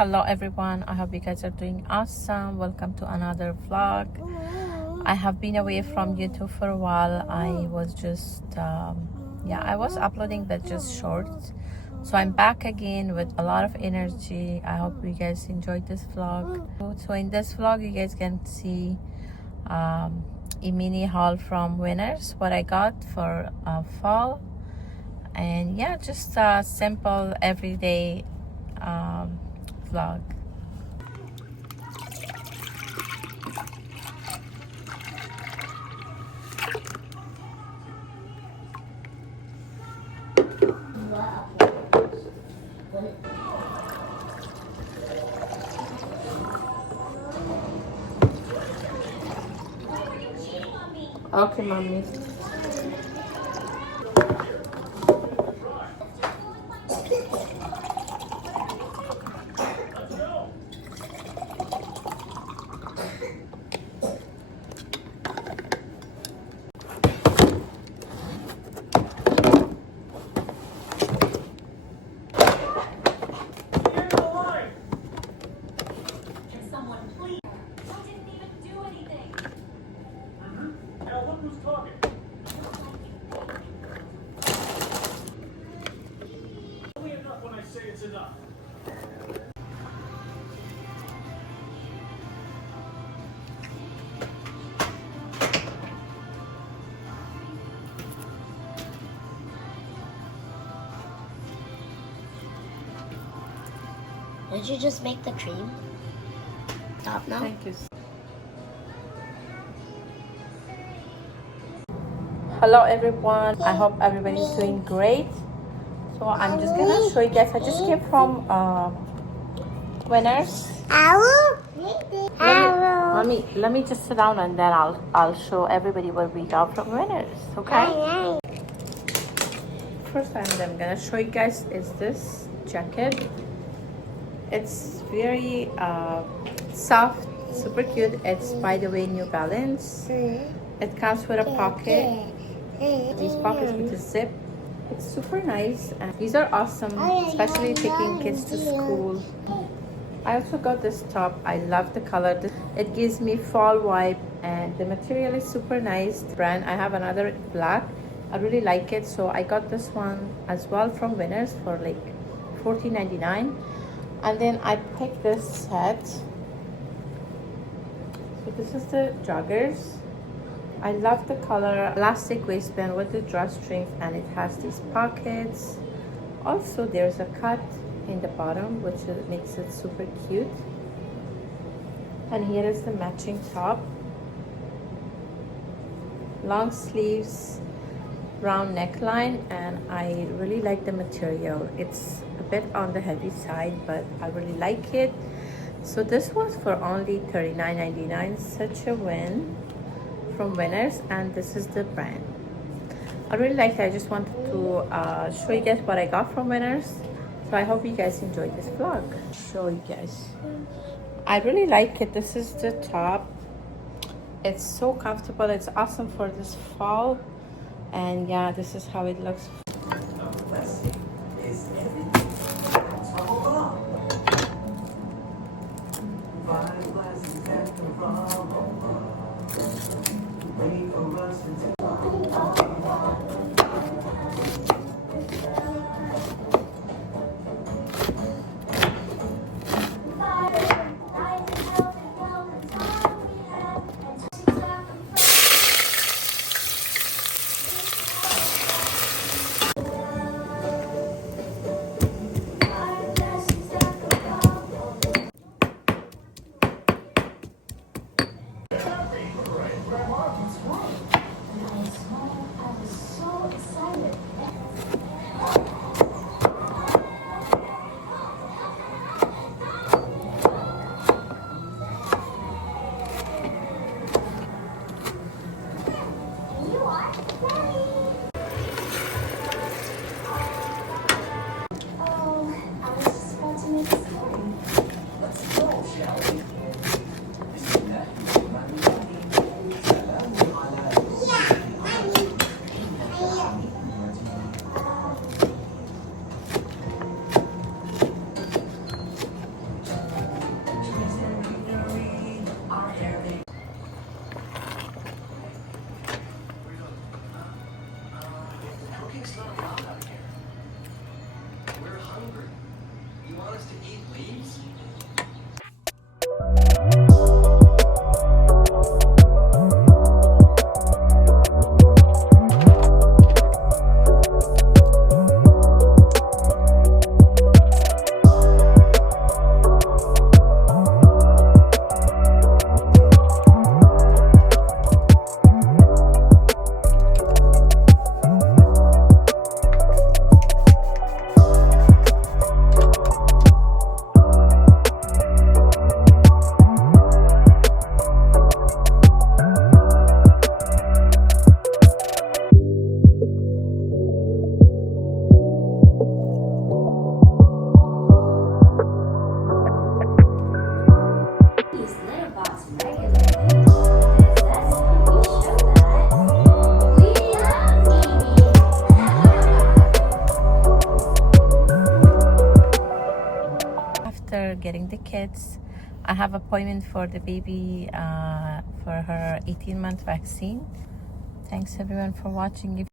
Hello everyone, I hope you guys are doing awesome. Welcome to another vlog. I have been away from YouTube for a while. I was just I was uploading but just shorts, so I'm back again with a lot of energy. I hope you guys enjoyed this vlog. So in this vlog you guys can see a mini haul from Winners, what I got for fall, and yeah, just a simple everyday vlog. Okay, mommy. Did you just make the cream? Stop now. Thank you. Hello everyone, I hope everybody's doing great. So I'm just gonna show you guys. I just came from Winners. Mommy, let me just sit down and then I'll show everybody what we got from Winners. Okay. First time that I'm gonna show you guys is this jacket. It's very soft, super cute. It's, by the way, New Balance. It comes with a pocket. These pockets with a zip. It's super nice. And these are awesome, especially taking kids to school. I also got this top. I love the color. It gives me fall vibe, and the material is super nice. Brand. I have another black. I really like it, so I got this one as well from Winners for like $14.99. And then I picked this set. So this is the joggers. I love the color. Elastic waistband with the drawstrings, and it has these pockets. Also there's a cut in the bottom, which makes it super cute. And here is the matching top. Long sleeves, round neckline, and I really like the material. It's a bit on the heavy side, but I really like it. So this was for only $39.99. Such a win from Winners, and this is the brand. I really like it. I just wanted to show you guys what I got from Winners. So I hope you guys enjoyed this vlog. Show you guys. I really like it. This is the top. It's so comfortable. It's awesome for this fall. And yeah, this is how it looks. After getting the kids, I have appointment for the baby for her 18-month vaccine. Thanks everyone for watching.